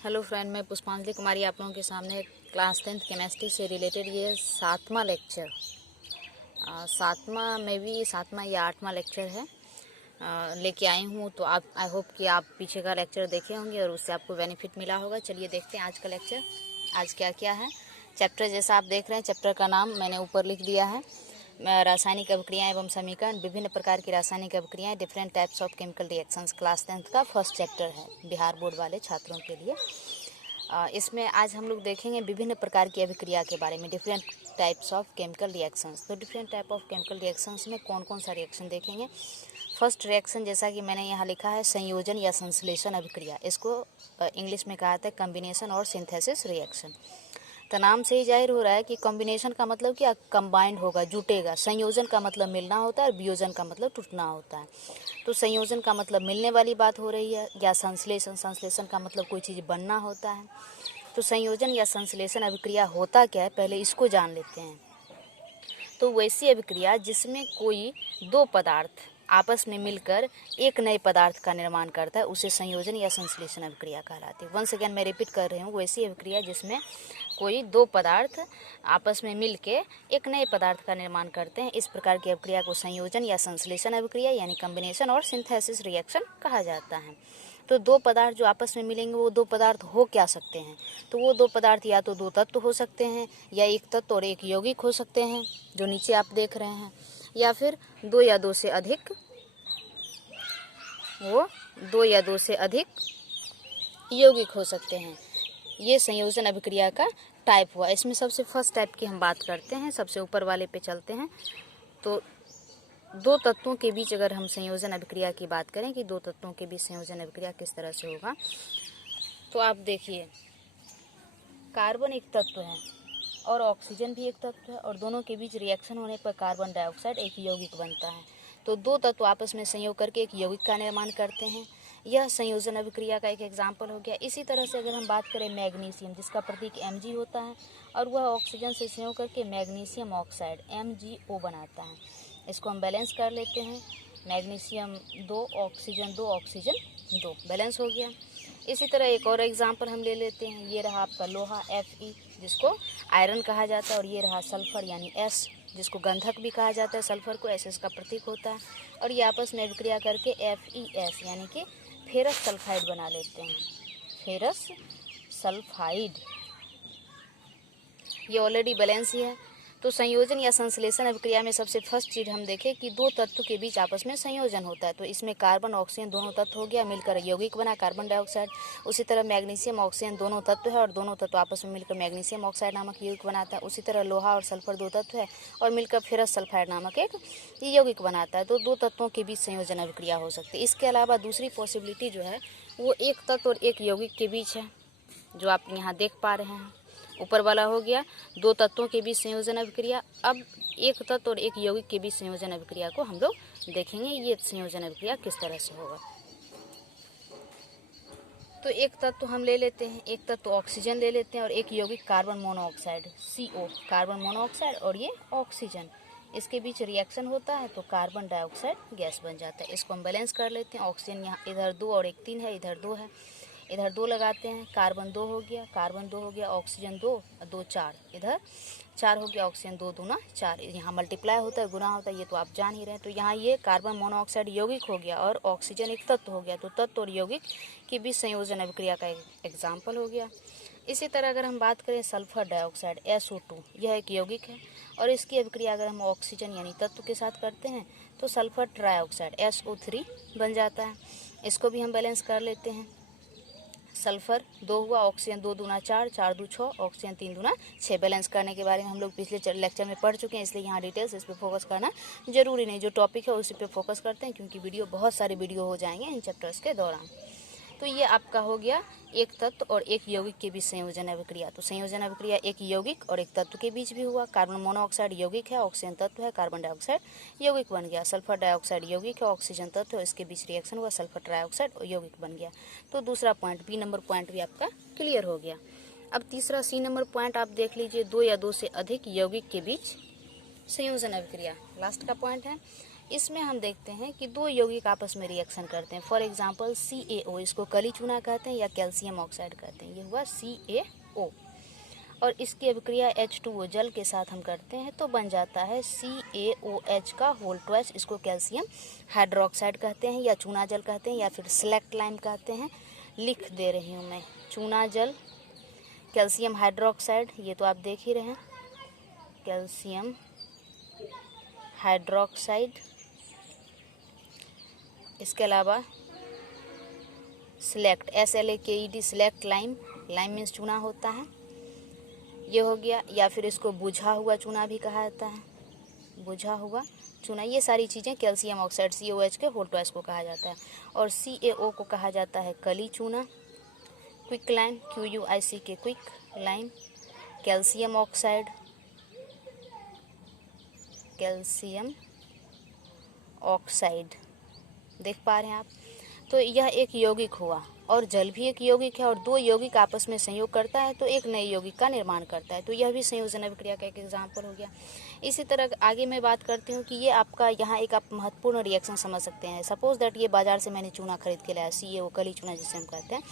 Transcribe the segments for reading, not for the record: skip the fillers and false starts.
Hello friend, मैं पुष्पांजलि कुमारी आप लोगों के सामने क्लास 10th केमिस्ट्री से रिलेटेड ये सातवां लेक्चर, सातवां या आठवां लेक्चर है लेके आई हूँ। तो आप आई होप कि आप पीछे का लेक्चर देखे होंगे और उससे आपको बेनिफिट मिला होगा। चलिए देखते हैं आज का लेक्चर। आज क्या क्या है चैप्टर, जैसा आप देख रहे हैं चैप्टर का नाम मैंने ऊपर लिख दिया है, रासायनिक अभिक्रियाएं एवं समीकरण, विभिन्न प्रकार की रासायनिक अभिक्रियाएं, different types of chemical reactions. Class 10th का फर्स्ट चैप्टर है बिहार बोर्ड वाले छात्रों के लिए। इसमें आज हम लोग देखेंगे विभिन्न प्रकार की अभिक्रिया के बारे में, different types of chemical reactions. तो different type of chemical reactions में कौन कौन सा रिएक्शन देखेंगे। फर्स्ट रिएक्शन, जैसा कि मैंने यहाँ लिखा है, संयोजन या संश्लेषण अभिक्रिया। इसको इंग्लिश में कहा जाता है कम्बिनेशन और सिंथेसिस रिएक्शन। तो नाम से ही जाहिर हो रहा है कि कॉम्बिनेशन का मतलब क्या, कंबाइंड होगा, जुटेगा। संयोजन का मतलब मिलना होता है और वियोजन का मतलब टूटना होता है। तो संयोजन का मतलब मिलने वाली बात हो रही है, या संश्लेषण का मतलब कोई चीज़ बनना होता है। तो संयोजन या संश्लेषण अभिक्रिया होता क्या है, पहले इसको जान लेते हैं। तो वैसी अभिक्रिया जिसमें कोई दो पदार्थ आपस में मिलकर एक नए पदार्थ का निर्माण करता है, उसे संयोजन या संश्लेषण अभिक्रिया कहलाती है। वंस अगेन मैं रिपीट कर रही हूँ, वैसी अभिक्रिया जिसमें कोई दो पदार्थ आपस में मिलके एक नए पदार्थ का निर्माण करते हैं, इस प्रकार की अभिक्रिया को संयोजन या संश्लेषण अभिक्रिया यानी कम्बिनेशन और सिंथेसिस रिएक्शन कहा जाता है। तो दो पदार्थ जो आपस में मिलेंगे वो दो पदार्थ हो क्या सकते हैं, तो वो दो पदार्थ या तो दो तत्व हो सकते हैं, या एक तत्व और एक यौगिक हो सकते हैं जो नीचे आप देख रहे हैं, या फिर दो या दो से अधिक यौगिक हो सकते हैं। ये संयोजन अभिक्रिया का टाइप हुआ। इसमें सबसे फर्स्ट टाइप की हम बात करते हैं, सबसे ऊपर वाले पे चलते हैं। तो दो तत्वों के बीच अगर हम संयोजन अभिक्रिया की बात करें कि दो तत्वों के बीच संयोजन अभिक्रिया किस तरह से होगा, तो आप देखिए, कार्बन एक तत्व है और ऑक्सीजन भी एक तत्व है, और दोनों के बीच रिएक्शन होने पर कार्बन डाइऑक्साइड एक यौगिक बनता है। तो दो तत्व आपस में संयोग करके एक यौगिक का निर्माण करते हैं। यह संयोजन अभिक्रिया का एक एग्जाम्पल हो गया। इसी तरह से अगर हम बात करें मैग्नीशियम, जिसका प्रतीक Mg होता है, और वह ऑक्सीजन से संयोग करके मैग्नीशियम ऑक्साइड MgO बनाता है। इसको हम बैलेंस कर लेते हैं, मैग्नीशियम 2 ऑक्सीजन 2 बैलेंस हो गया। इसी तरह एक और एग्जांपल हम ले लेते हैं, ये रहा आपका लोहा Fe, जिसको आयरन कहा जाता है, और ये रहा सल्फर यानी S, जिसको गंधक भी कहा जाता है। सल्फर को SS का प्रतीक होता है, और ये आपस में अभिक्रिया करके FeS यानी कि फेरस सल्फाइड बना लेते हैं। फेरस सल्फाइड ये ऑलरेडी बैलेंस ही है। तो संयोजन या संश्लेषण अभिक्रिया में सबसे फर्स्ट चीज़ हम देखें कि दो तत्व के बीच आपस में संयोजन होता है। तो इसमें कार्बन ऑक्सीजन दोनों तत्व हो गया, मिलकर यौगिक बना कार्बन डाइऑक्साइड। उसी तरह मैग्नीशियम ऑक्सीजन दोनों तत्व है, और दोनों तत्व आपस में मिलकर मैग्नीशियम ऑक्साइड नामक यौगिक बनाता है। उसी तरह लोहा और सल्फर दो तत्व है, और मिलकर फेरस सल्फाइड नामक एक यौगिक बनाता है। तो दो तत्वों के बीच संयोजन अभिक्रिया हो सकती है। इसके अलावा दूसरी पॉसिबिलिटी जो है वो एक तत्व और एक यौगिक के बीच है, जो आप यहाँ देख पा रहे हैं। ऊपर वाला हो गया दो तत्वों के बीच संयोजन अभिक्रिया। अब एक तत्व और एक यौगिक के बीच संयोजन अभिक्रिया को हम लोग देखेंगे, ये संयोजन अभिक्रिया किस तरह से होगा। तो एक तत्व हम ले लेते हैं, एक तत्व ऑक्सीजन ले लेते हैं, और एक यौगिक carbon monoxide CO, carbon monoxide और ये ऑक्सीजन, इसके बीच रिएक्शन होता है तो कार्बन डाइऑक्साइड गैस बन जाता है। इसको हम बैलेंस कर लेते हैं। ऑक्सीजन यहाँ इधर 2 और एक 3 है, इधर 2 है, इधर 2 लगाते हैं, कार्बन 2 हो गया, ऑक्सीजन 2 और 2 4, इधर 4 हो गया, ऑक्सीजन 2 दूना 4, यहाँ मल्टीप्लाई होता है, गुना होता है, ये तो आप जान ही रहे हैं। तो यहाँ ये कार्बन मोनोऑक्साइड यौगिक हो गया और ऑक्सीजन एक तत्व हो गया। तो तत्व और यौगिक के बीच संयोजन अभिक्रिया का एग्जाम्पल हो गया। इसी तरह अगर हम बात करें सल्फर डाइऑक्साइड SO2, यह एक यौगिक है, और इसकी अभिक्रिया अगर हम ऑक्सीजन यानी तत्व के साथ करते हैं तो सल्फर ट्राइऑक्साइड SO3 बन जाता है। इसको भी हम बैलेंस कर लेते हैं। सल्फर 2 हुआ, ऑक्सीजन 2 दूना 4, 4 दू 6, ऑक्सीजन 3 दूना 6। बैलेंस करने के बारे में हम लोग पिछले लेक्चर में पढ़ चुके हैं, इसलिए यहाँ डिटेल्स इस पर फोकस करना जरूरी नहीं। जो टॉपिक है उसी पे फोकस करते हैं, क्योंकि बहुत सारे वीडियो हो जाएंगे इन चैप्टर्स के दौरान। तो ये आपका हो गया एक तत्व और एक यौगिक के बीच संयोजन अभिक्रिया। तो संयोजन अभिक्रिया एक यौगिक और एक तत्व के बीच भी हुआ। कार्बन मोनोऑक्साइड यौगिक है, ऑक्सीजन तत्व है, कार्बन डाइऑक्साइड यौगिक बन गया। सल्फर डाइऑक्साइड यौगिक है, ऑक्सीजन तत्व है, इसके बीच रिएक्शन हुआ, सल्फर ट्राइऑक्साइड यौगिक बन गया। तो दूसरा पॉइंट B नंबर पॉइंट भी आपका क्लियर हो गया। अब तीसरा C नंबर पॉइंट आप देख लीजिए, दो या दो से अधिक यौगिक के बीच संयोजन अभिक्रिया, लास्ट का पॉइंट है इसमें हम देखते हैं कि दो यौगिक आपस में रिएक्शन करते हैं। फॉर एग्जांपल CaO, इसको कली चूना कहते हैं या कैल्शियम ऑक्साइड कहते हैं। ये हुआ CaO और इसकी अभिक्रिया H2O जल के साथ हम करते हैं तो बन जाता है CaOH का होल ट्वाइस। इसको कैल्शियम हाइड्रोक्साइड कहते हैं या चूना जल कहते हैं या फिर स्लैक्ट लाइम कहते हैं। लिख दे रही हूँ मैं, चूना जल, कैल्शियम हाइड्रोक्साइड, ये तो आप देख ही रहे हैं, कैल्शियम हाइड्रोक्साइड। इसके अलावा select, SLAKED, select lime, lime means चूना होता है, ये हो गया। या फिर इसको बुझा हुआ चूना भी कहा जाता है, बुझा हुआ चूना। ये सारी चीज़ें कैल्शियम ऑक्साइड CaOH के होल ट्वाइस को कहा जाता है। और CaO को कहा जाता है कली चूना, quick lime, QUICK quick lime, calcium oxide, calcium oxide, देख पा रहे हैं आप। तो यह एक यौगिक हुआ और जल भी एक यौगिक है और दो यौगिक आपस में संयोग करता है तो एक नए यौगिक का निर्माण करता है। तो यह भी संयोजन अभिक्रिया का एक एग्जाम्पल हो गया। इसी तरह आगे मैं बात करती हूँ कि ये आपका यहाँ एक आप महत्वपूर्ण रिएक्शन समझ सकते हैं। सपोज दैट ये बाजार से मैंने चूना खरीद के लाया, CaO कली चूना जिसे हम कहते हैं,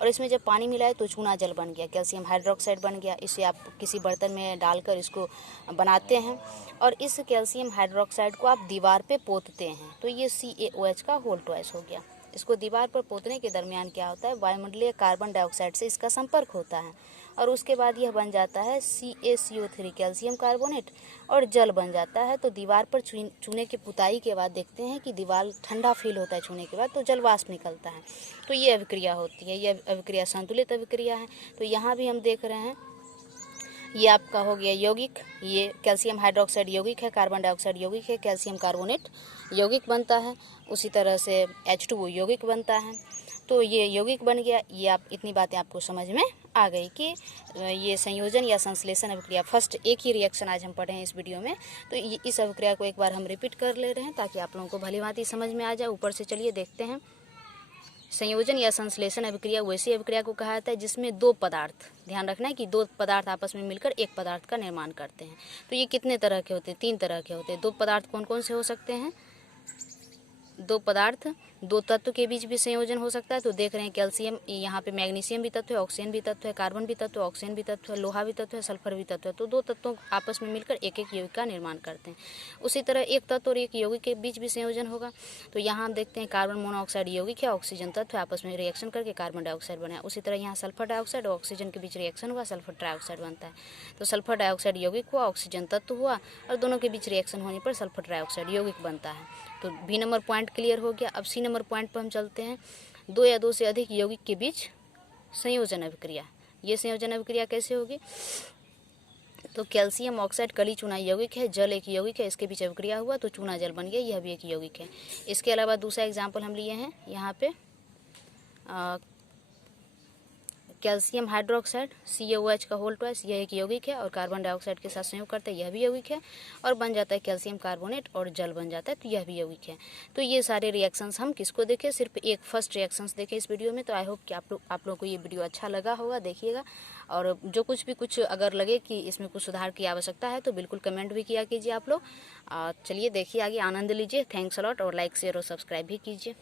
और इसमें जब पानी मिलाए तो चूना जल बन गया, कैल्शियम हाइड्रोक्साइड बन गया। इसे आप किसी बर्तन में डालकर इसको बनाते हैं और इस कैल्शियम हाइड्रोक्साइड को आप दीवार पे पोतते हैं तो ये CaOH का होल ट्वाइस हो गया। इसको दीवार पर पोतने के दरमियान क्या होता है, वायुमंडलीय कार्बन डाइऑक्साइड से इसका संपर्क होता है और उसके बाद यह बन जाता है CaCO3 कैल्शियम कार्बोनेट और जल बन जाता है। तो दीवार पर चूने की पुताई के बाद देखते हैं कि दीवार ठंडा फील होता है छूने के बाद, तो जल वाष्प निकलता है। तो ये अभिक्रिया होती है, ये अभिक्रिया संतुलित अभिक्रिया है। तो यहाँ भी हम देख रहे हैं ये आपका हो गया यौगिक, ये कैल्शियम हाइड्रोक्साइड यौगिक है, कार्बन डाइऑक्साइड यौगिक है, कैल्शियम कार्बोनेट यौगिक बनता है, उसी तरह से H2O यौगिक बनता है। तो ये यौगिक बन गया। ये आप इतनी बातें आपको समझ में आ गई कि ये संयोजन या संश्लेषण अभिक्रिया, फर्स्ट एक ही रिएक्शन आज हम पढ़े हैं इस वीडियो में। तो इस अभिक्रिया को एक बार हम रिपीट कर ले रहे हैं ताकि आप लोगों को भली भांति समझ में आ जाए। ऊपर से चलिए देखते हैं। संयोजन या संश्लेषण अभिक्रिया वैसी अभिक्रिया को कहा जाता है जिसमें दो पदार्थ, ध्यान रखना है कि दो पदार्थ आपस में मिलकर एक पदार्थ का निर्माण करते हैं। तो ये कितने तरह के होते हैं, 3 तरह के होते हैं। दो पदार्थ कौन कौन से हो सकते हैं, दो पदार्थ, दो तत्व के बीच भी संयोजन हो सकता है। तो देख रहे हैं कैल्शियम, यहाँ पे मैग्नीशियम भी तत्व है, ऑक्सीजन भी तत्व है, कार्बन भी तत्व है, ऑक्सीजन भी तत्व है, लोहा भी तत्व है, सल्फर भी तत्व है। तो दो तत्वों आपस में मिलकर एक एक यौगिक का निर्माण करते हैं। उसी तरह एक तत्व और एक यौगिक के बीच भी संयोजन होगा। तो यहाँ हम देखते हैं कार्बन मोनोऑक्साइड यौगिक है, ऑक्सीजन तत्व है, आपस में रिएक्शन करके कार्बन डाइऑक्साइड बना। उसी तरह यहाँ सल्फर डाइऑक्साइड और ऑक्सीजन के बीच रिएक्शन हुआ, सल्फर ट्राइऑक्साइड बनता है। तो सल्फर डाइऑक्साइड यौगिक हुआ, ऑक्सीजन तत्व हुआ और दोनों के बीच रिएक्शन होने पर सल्फर ट्राइऑक्साइड यौगिक बनता है। तो B नंबर पॉइंट क्लियर हो गया। अब C नंबर पॉइंट पर हम चलते हैं। दो या दो से अधिक यौगिक के बीच संयोजन अभिक्रिया। ये संयोजन अभिक्रिया कैसे होगी, तो कैल्शियम ऑक्साइड कली चूना यौगिक है, जल एक यौगिक है, इसके बीच अभिक्रिया हुआ तो चूना जल बन गया, यह भी एक यौगिक है। इसके अलावा दूसरा एग्जाम्पल हम लिए हैं यहाँ पे कैल्शियम हाइड्रोक्साइड CaOH का होल ट्वाइस, यह एक यौगिक है और कार्बन डाइऑक्साइड के साथ संयोग करता है, यह भी यौगिक है और बन जाता है कैल्शियम कार्बोनेट और जल बन जाता है, तो यह भी यौगिक है। तो ये सारे रिएक्शंस हम किसको देखें, सिर्फ एक फर्स्ट रिएक्शंस देखें इस वीडियो में। तो आई होप कि आप लोगों को ये वीडियो अच्छा लगा होगा, देखिएगा। और जो कुछ अगर लगे कि इसमें कुछ सुधार की आवश्यकता है तो बिल्कुल कमेंट भी किया कीजिए आप लोग। चलिए देखिए आगे, आनंद लीजिए। थैंक्स अ लॉट और लाइक शेयर और सब्सक्राइब भी कीजिए।